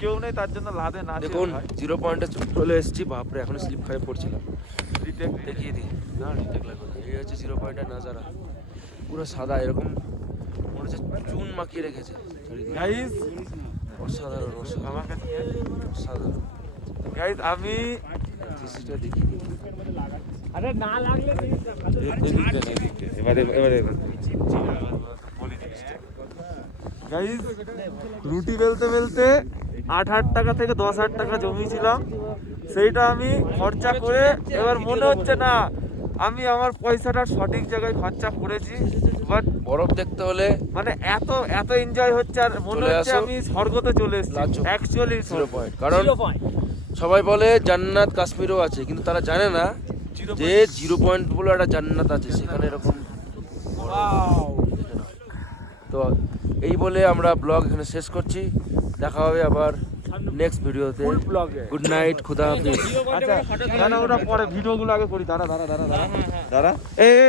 কেউ নেই তার জন্য লাদে না। দেখুন 0 পয়েন্টে চলে এসেছি। বাপরে এখনো স্লিপ খাই পড়ছিলাম। দেখিয়ে দিই না, রিটেক লাগবে না। এই হচ্ছে 0 পয়েন্টের নাজারা, পুরো সাদা, এরকম মনে হচ্ছে চুন মাখিয়ে রেখেছে। গাইস অসাধারণ অসাধারণ। গাইস আমি থিসিসটা দেখিয়ে দিই। আরে না লাগলে এবারে গাইস রুটি বেলতে বেলতে 8,000 টাকা থেকে 10,000 টাকা জমিয়েছিলাম, সেইটা আমি খরচা করে এবার মনে হচ্ছে না আমি আমার পয়সাটা সঠিক জায়গায় খরচা করেছি। বাট বরফ দেখতে হলে মানে এত এত এনজয় হচ্ছে আর মনে হচ্ছে আমি স্বর্গতে চলে এসেছি অ্যাকচুয়ালি। 0 পয়েন্ট, কারণ সবাই বলে জান্নাত কাশ্মীরও আছে, কিন্তু তারা জানে না যে 0 পয়েন্ট বলে একটা জান্নাত আছে সেখানে। এরকম তো এই বলে আমরা ব্লগ এখানে শেষ করছি। দেখা হবে আবার নেক্সট ভিডিওতে। গুড নাইট, খুদা হাফিজ। আচ্ছা ওরা পরে ভিডিওগুলো আগে করি। দাঁড়া এই